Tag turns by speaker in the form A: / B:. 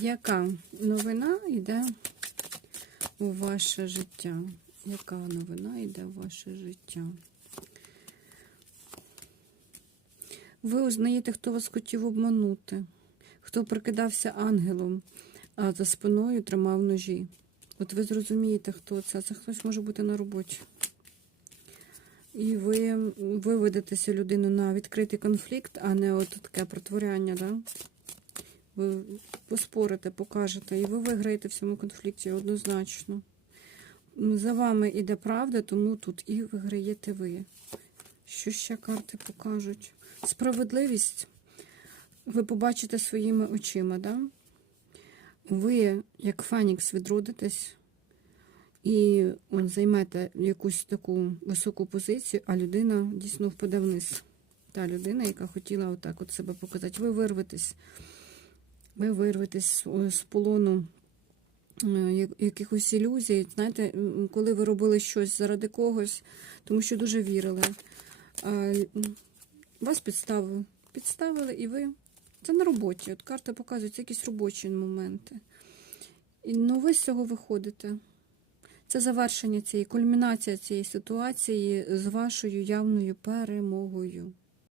A: Яка новина йде у ваше життя? Яка новина йде у ваше життя? Ви узнаєте, хто вас хотів обманути, хто прикидався ангелом, а за спиною тримав ножі. От ви зрозумієте, хто це. Це хтось може бути на роботі. І ви виведете людину на відкритий конфлікт, а не от таке протворяння, да? Ви поспорите, покажете, і ви виграєте в цьому конфлікті однозначно. За вами іде правда, тому тут і виграєте ви. Що ще карти покажуть? Справедливість ви побачите своїми очима, да? Ви, як Фенікс, відродитесь і он, займете якусь таку високу позицію, а людина дійсно впаде вниз. Та людина, яка хотіла отак от себе показати. Ви вирветесь. Ви вирветесь з- з полону е, якихось ілюзій. Знаєте, коли ви робили щось заради когось, тому що дуже вірили. Вас підставили. Підставили і ви. Це на роботі. От карта показує це якісь робочі моменти. І, ну, ви з цього виходите. Це завершення цієї, кульмінація цієї ситуації з вашою явною перемогою.